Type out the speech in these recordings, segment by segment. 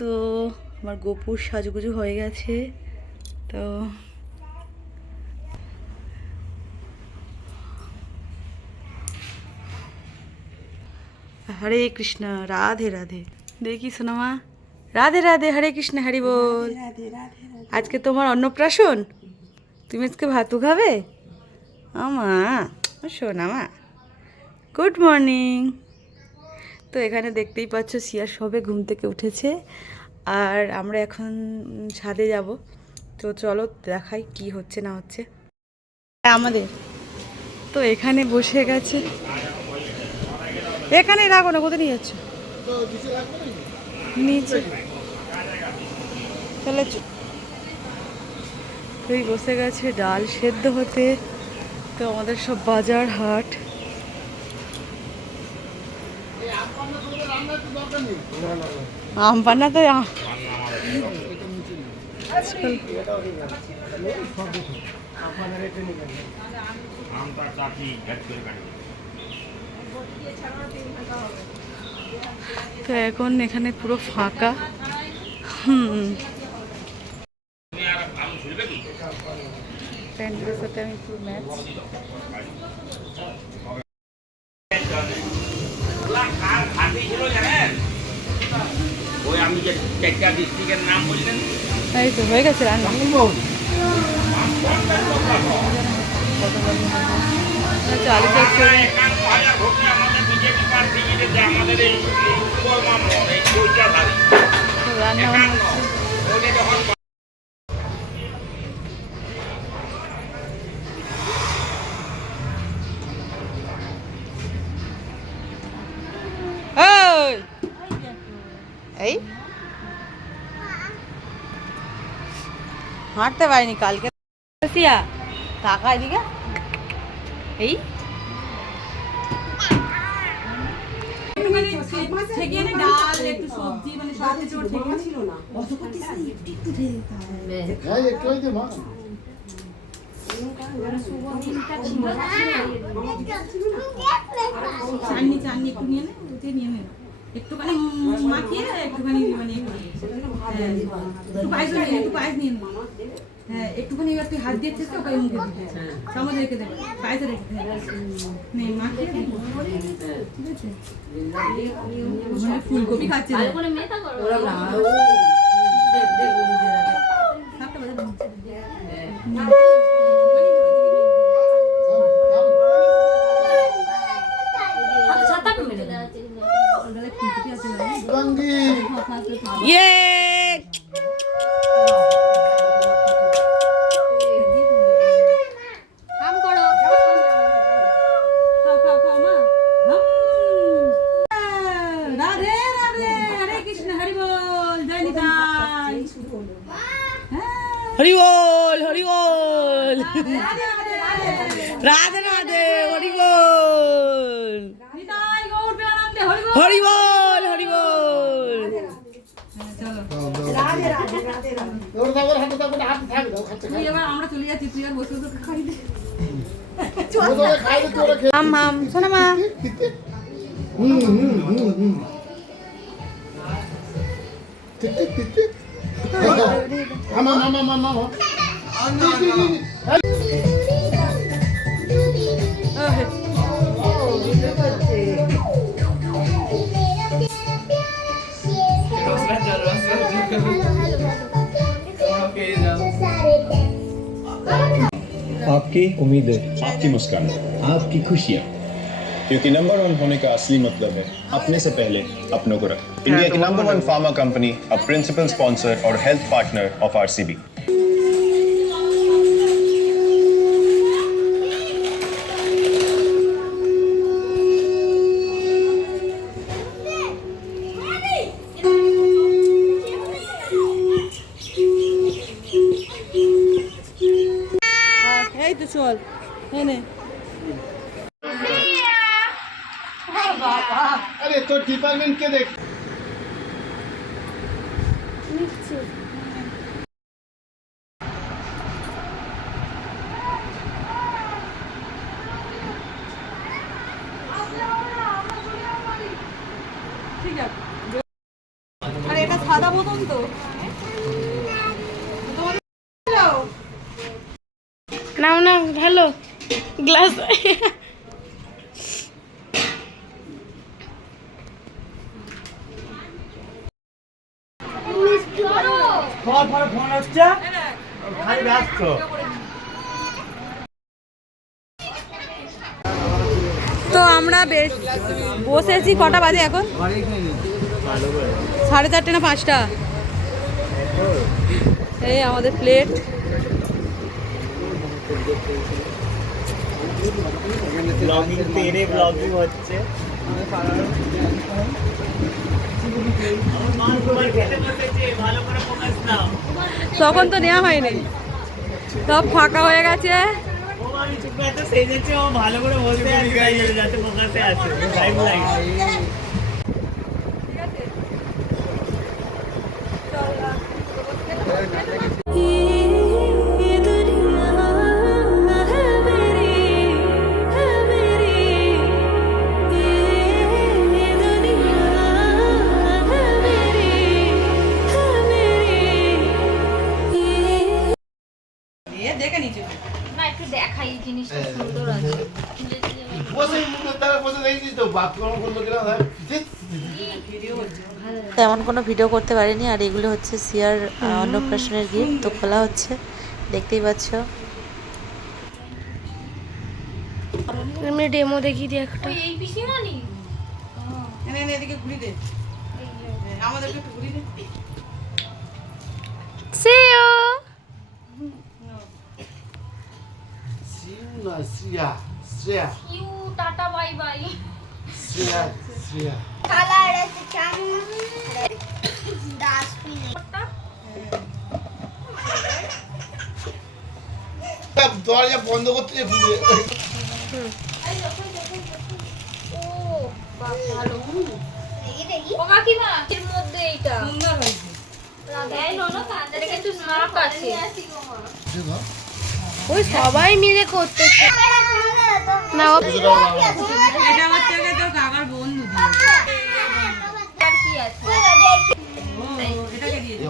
তো আমার গোপুর সাজুগুজু হয়ে গেছে। তো হরে কৃষ্ণ, রাধে রাধে। দেখি সোনামা, রাধে রাধে, হরে কৃষ্ণ, হরি বল। আজকে তোমার অন্নপ্রাশন, তুমি আজকে ভাতু খাবে? আমা সোনামা, গুড মর্নিং। তো এখানে দেখতেই পাচ্ছ সিয়া সবে ঘুম থেকে উঠেছে, আর আমরা এখন ছাদে যাব। তো চলো দেখাই কি হচ্ছে না হচ্ছে আমাদের। তো এখানে বসে গেছে, এখানেই রাখো না, কোথায় নিয়ে যাচ্ছ? নিচে চলে তুই বসে গেছে ডাল সেদ্ধ হতে। তো আমাদের সব বাজার হাট। আম পান্না তো তো এখন এখানে পুরো ফাঁকা। প্যান্টের সাথে আমি পুরো ম্যাচ। এই তো হয়ে গেছে রান্না। আলু রান্না হচ্ছে। এই হাঁটতে পারিনি কালকে। টাকা এদিকে এই ডাল একটু সবজি মানে সব কিছু ছিল না। চাটনি চাটনি একটু নিয়ে নে, একটুখানি মাখিয়ে একটুখানি মানে একটু পায়েস নিয়ে নে। হ্যাঁ একটুখানি এবার তুই হাত দিয়ে চেষ্টা ওকে মুখে দিতে চামচ রেখে দেবে, পায়েসে রেখে দেবে নেই মাখিয়ে ঠিক আছে। মানে ফুলকপি খাচ্ছে হরি বল, হরি বল, রাধে রাধে, হরি বল, হরি বল, হরি বল। আমরা চলে যাচ্ছি, তুই আর বসে বসে খাই দে। মাম শোনা মা, आपकी उम्मीदें, आपकी मुस्कान, आपकी खुशियाँ, क्योंकि नंबर 1 होने का असली मतलब है अपने से पहले अपनों को रख। इंडिया की नंबर 1 फार्मा कंपनी, अ प्रिंसिपल स्पॉन्सर और हेल्थ पार्टनर ऑफ आरसीबी। এই তো চল এনে। अरे तो डिपार्टमेंट के देख ঠিক আছে। আর এটা সাদা বোতল তো নাও না ভালো গ্লাস ফোন হচ্ছে খালি ব্যস্ত তো আমরা বসেছি কটা বাজে এখন 4:30 না 5টা। এই আমাদের প্লেট ব্লগিং হচ্ছে তখন তো নেওয়া হয়নি, সব ফাঁকা হয়ে গেছে। ভালো করে বলতে যাতে ফোকাসে আছে দেখে নিচে না একটু দেখাই জিনিসটা সুন্দর আছে বসে তারা বসে দেখি তো বাপ কোনো বললো কিনা তেমন কোনো ভিডিও করতে পারিনি। আর এগুলো হচ্ছে সিয়ার অন্নপ্রাশনের গিফট, তো খোলা হচ্ছে, দেখতেই পাচ্ছ। আমি ডেমো দেখি দিই একটা এনে এনে এদিকে ঘুরি দে, আমাদেরকে একটু ঘুরি দে। সিও না Shriya Shreya you tata bye bye Shreya Shreya colour আছে চামচ ডাস্টবিন দরজা বন্ধ করতে যে ভুলে ও বাহ ভালো দেখি ও কাকিমা এর মধ্যে এইটা সুন্দর হয়েছে। এই ননো তাদের কিন্তু স্নাপ আছে দেখো ওই সবাই মিলে করতেছে না ও এটা হচ্ছে যে তোর কাকার বন্ধু দিয়ে আর কি আছে এটাকে দিয়ে দে।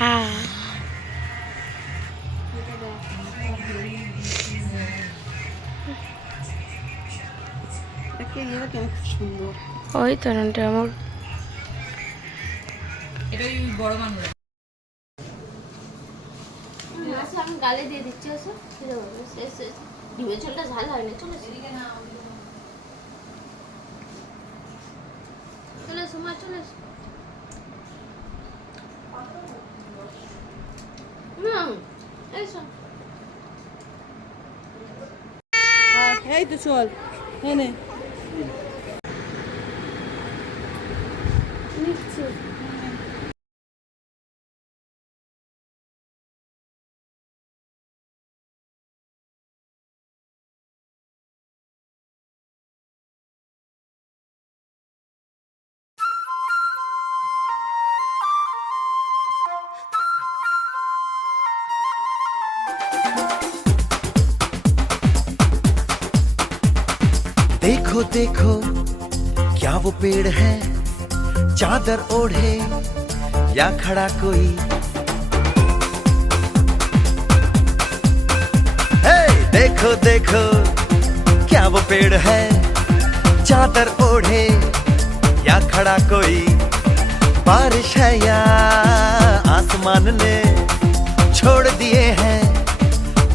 হ্যাঁ দেখে ইয়েটা কেন খুব সুন্দর। ওই তো নাটা আমার এটা ওই বড় মানুষ আচ্ছা আমি গালে দিয়ে দিচ্ছি ওসব ডিমের ঝোলটা ঝাল হয় না চলে চলে এসো মা চলে এসো এসো এই তো চল এনে देखो देखो क्या वो पेड़ है चादर ओढ़े या खड़ा कोई। हे देखो देखो क्या वो पेड़ है चादर ओढ़े या खड़ा कोई। बारिश है या आसमान ने छोड़ दिए हैं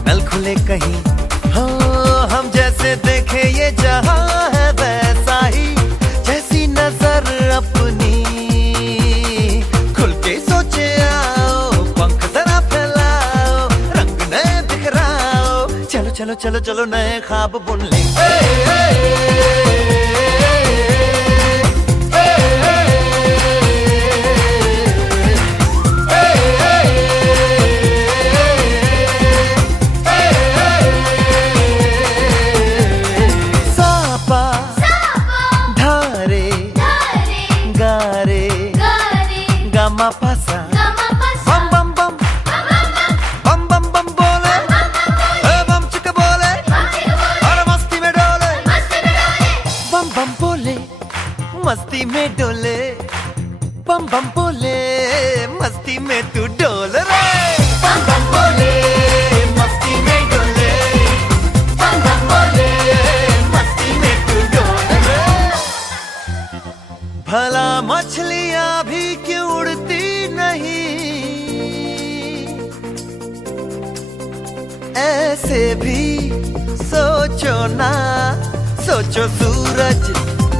नल खुले कहीं। हाँ हम जैसे देखे ये जहां है वैसा ही जैसी नजर अपनी खुल के सोचे आओ पंख जरा फैलाओ रंग नए बिखराओ चलो चलो चलो चलो नए ख्वाब बुन ले। Pasa bam bam bam bam bam bam bam bole मस्ती में डोले बम बम बोले मस्ती में तू डोल रे बम बम बोले मस्ती में डोले बम बम बोले मस्ती में तू डोल रे भला मछलियां भी क्यों उड़ती नहीं ऐसे भी सोचो ना सोचो सूरज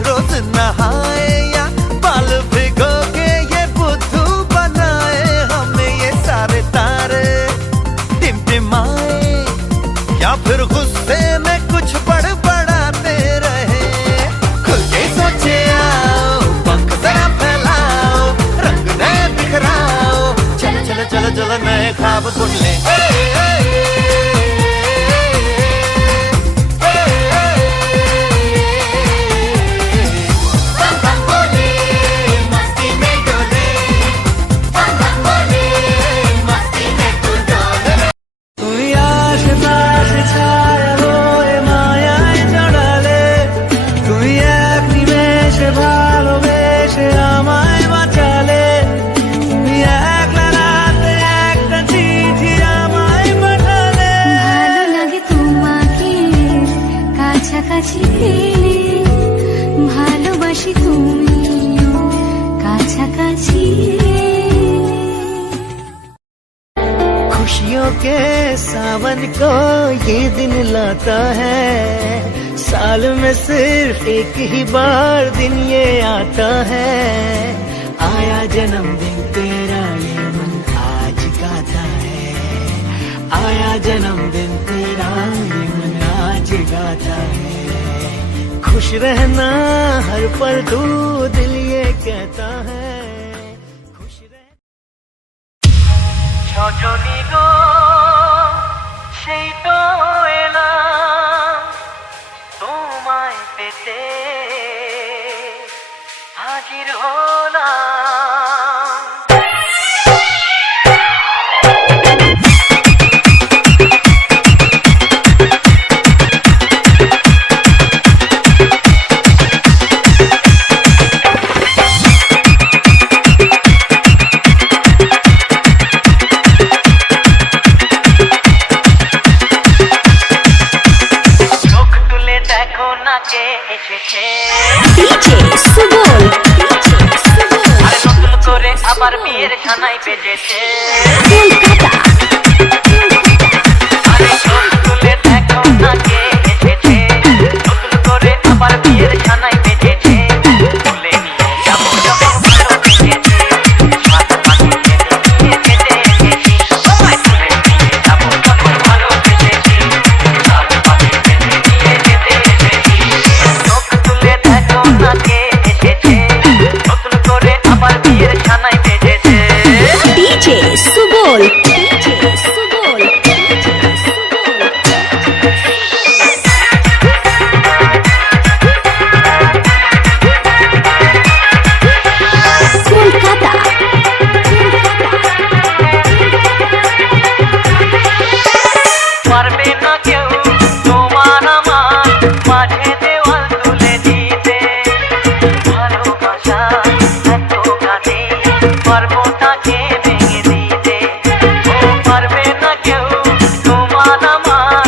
रोज नहाए या बाल भिगो के ये बुद्धू बनाए हमें ये सारे तारे टिमटिमाए या फिर गुस्से में कुछ बड़बड़ाते रहे खुल के सोचे आओ पंख जरा फैलाओ रंग नए बिखराओ चलो चलो चलो चलो नए ख्वाब बुन ले ভালো লাগে তোমাকে কাছাকাছি পেলে ভালোবাসি তুমিও কাছাকাছি खुशियों के सावन को ये दिन लाता है साल में सिर्फ एक ही बार दिन ये आता है आया जन्मदिन तेरा ये मन आज गाता है आया जन्मदिन तेरा ये मन आज गाता है खुश रहना हर पल तू दिल ये कहता है खुश रहना ছজনী গো সেই তো এলাম তোমায় পেতে হাজির হলাম আবার বিয়ের ছানাই বেজেছে আরে চোখ তুলে দেখো না কে এসেছে নতুন করে আবার বিয়ের ছানাই বেজেছে তুলে নিয়ে যাবো যখন ভালো বেজেছে সাত পাখি নিয়ে যেতে এসেছি তোমায় তুলে নিয়ে যাবো যখন ভালো বেজেছি সাত পাখি নিয়ে যেতে এসেছি চোখ তুলে দেখো না কে এসেছে নতুন করে আবার বিয়ের ছানাই বেজেছে ডিজে সুবল কলকাতা পারবে না কেউ তোমার আমার মাঝে দেওয়াল তুলে দিতে ভালোবাসা এত কাছে পারবো তাকে ভেঙে দিতে ও পারবে না কেউ তোমার আমার